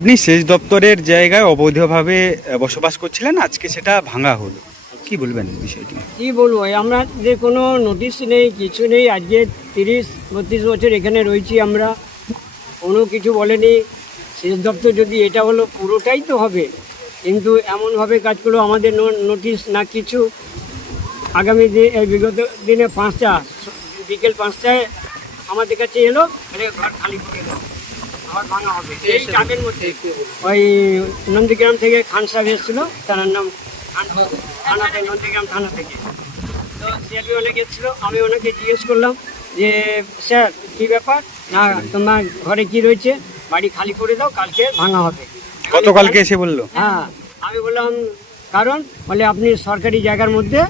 আপনি সেচ দপ্তরের জায়গায় অবৈধভাবে বসবাস করছিলেন, আজকে সেটা ভাঙা হলো, কি বলবেন বিষয়টি? কি বলবো, আমরা যে কোনো নোটিশ নেই, কিছু নেই। আজকে 30-32 বছর এখানে রয়েছি আমরা, কোনো কিছু বলেনি। সেচ দপ্তর যদি এটা হলো পুরোটাই তো হবে, কিন্তু এমনভাবে কাজ করলো, আমাদের নোটিশ না কিছু। আগামী বিগত দিনে 5টা বিকেল 5টায় আমাদের কাছে এলো, ঘর খালি করে দাও, আবার ভাঙা হবে এই টাইমের মধ্যে। ওই নন্দীগ্রাম থেকে খান সাহেব এসেছিলো, তার নাম থানাতে, নন্দীগ্রাম থানা থেকে। তো সিআরপি অনেক এসেছিলো, আমি ওনাকে জিজ্ঞেস করলাম যে স্যার কী ব্যাপার, না তোমার ঘরে কি রয়েছে, বাড়ি খালি করে দাও, কালকে ভাঙা হবে। গতকালকে এসে বললো? হ্যাঁ, আমি বললাম কারণ, বলে আপনি সরকারি জায়গার মধ্যে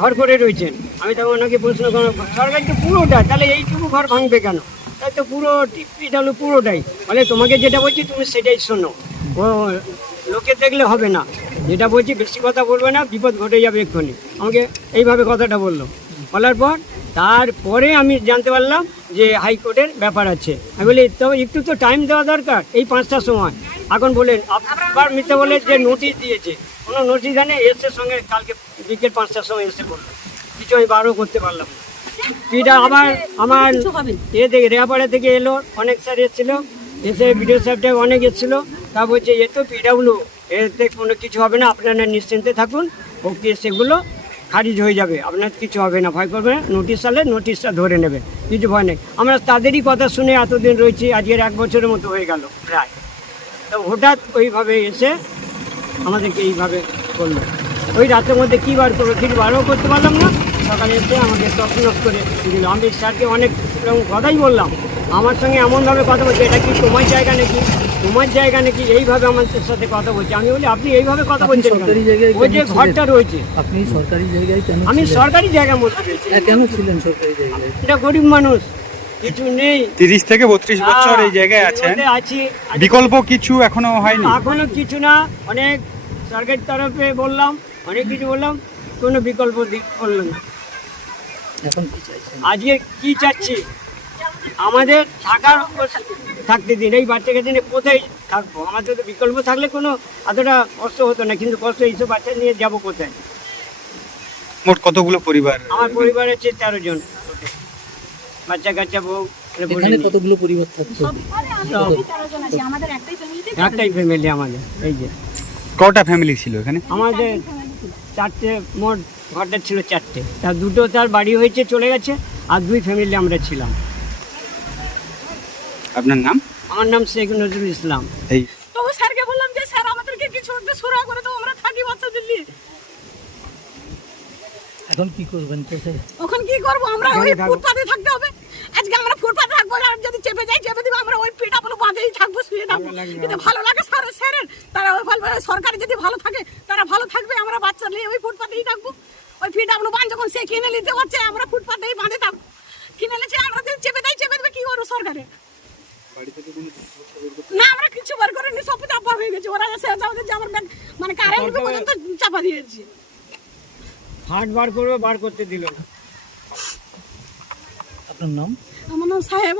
ঘর করে রয়েছেন। আমি তখন ওনাকে প্রশ্ন করলাম, সরকারি তো পুরোটা, তাহলে এইটুকু ঘর ভাঙবে কেন? তাই তো পুরো এটা হলো পুরোটাই। বলে তোমাকে যেটা বলছি তুমি সেটাই শোনো, ও লোকে দেখলে হবে না, যেটা বলছি বেশি কথা বলবে না, বিপদ ঘটে যাবে এক্ষুনি। আমাকে এইভাবে কথাটা বললো। বলার পর তারপরে আমি জানতে পারলাম যে হাইকোর্টের ব্যাপার আছে। আমি বলি তো একটু তো টাইম দেওয়া দরকার, এই 5টার সময়। এখন বলেন আবার মিথ্যে বলে যে নোটিশ দিয়েছে, কোনো নোটিশ দেয়নি, এসে সঙ্গে কালকে বিকেল 5টার সময় এসে বললো, কিছু আমি বারও করতে পারলাম না। এটা আবার আমার এ থেকে রেয়াপাড়া থেকে এলো, অনেক স্যার এসেছিলো, এসে বিডিও সাহেবটা অনেক এসেছিলো। তা বলছে এ তো পিডাব্লিউ, এতে কোনো কিছু হবে না, আপনারা নিশ্চিন্তে থাকুন, ওকে সেগুলো খারিজ হয়ে যাবে, আপনার কিছু হবে না, ভয় করবে না, নোটিশ আলে নোটিশটা ধরে নেবে, কিছু ভয় নেই। আমরা তাদেরই কথা শুনে এতদিন রয়েছি, আজকের 1 বছরের মতো হয়ে গেল প্রায়। তো হঠাৎ ওইভাবে এসে আমাদেরকে এইভাবে করলো। ওই রাতের মধ্যে কী বার করবো, ঠিক বারও করতে পারলাম না। সকালে এসে আমাকে তছনছ করে দিল। আমি স্যারকে অনেক কথাই বললাম, আমার সঙ্গে এমনভাবে কথা বলছে, এটা কি তোমার জায়গা নাকি, তোমার জায়গা নাকি, এইভাবে আমাদের সাথে কথা বলছে। আমি বলি আপনি এইভাবে কথা বলছেন, ওই যে ঘরটা রয়েছে, আপনি সরকারি জায়গায় কেন? আমি সরকারি জায়গার মধ্যে রয়েছি। কেন ছিলেন সরকারি জায়গায়? এটা গরিব মানুষ, কিছু নেই। 30 থেকে 32 বছর এই জায়গায় আছেন, আছি। বিকল্প কিছু এখনো হয়নি? এখনো কিছু না, অনেক সরকারের তরফে বললাম, অনেক কিছু বললাম, কোনো বিকল্প করলো না। এখন কি চাইছেন? আজকে কি চাচ্ছি, আমাদের থাকতে দিন, এই বাচ্চা কাছে নিয়ে কোথায় থাকবো? আমাদের তো বিকল্প থাকলে কোনো এতটা কষ্ট হতো না, কিন্তু কষ্ট এইসব বাচ্চা নিয়ে যাবো কোথায়? মোট কতগুলো পরিবার? আমার পরিবার হচ্ছে 13 জন, বাচ্চা কাচ্চা, বউ। এখানে কতগুলো পরিবার থাকতো? একটাই ফ্যামিলি আমাদের। এই যে কটা ফ্যামিলি ছিল এখানে? আমাদের 4টে, মোট ঘরটা ছিল 4টে, তার 2টো তার বাড়ি হয়েছে চলে গেছে, আর 2 ফ্যামিলি আমরা ছিলাম। আপনার নাম? আমার নাম শেখ নজরুল ইসলাম। এই তো স্যারকে বললাম যে স্যার আমাদেরকে কিছু একটা সুরা করে তো আমরা থাকি বাচ্চাদের নিয়ে। এখন কি করবেন? ওখান কি করবো, আমরা ওই ফুটপাতে থাকতে হবে। আজকে আমরা ফুটপাতে থাকবো, আর যদি চেপে যাই চেপে দিব, আমরা ওই পিঠাগুলো বাঁধেই থাকবো, শুয়ে থাকবো। কিন্তু ভালো লাগে স্যারের, তারা ওই বলবে সরকারি যদি ভালো থাকে তারা ভালো থাকবে, আমরা বাচ্চা নিয়ে ওই ফুটপাতেই থাকবো। ওই পিঠাগুলো বাঁধ যখন সে কিনে নিতে হচ্ছে, আমরা ফুটপাতেই বাঁধে থাকবো। কিনে নিচ্ছে, আমরা যদি চেপে দেবে, কি করবো সরকারে? না, আমরা কিছু বার করিনি, সব চাপা হয়ে গেছে। ওরা এসে আমাদের যে আমার মানে কারেন্ট পর্যন্ত চাপা দিয়েছে। হাট বার করবে, বার করতে দিল না। আপনার নাম? আমার নাম সাহেব।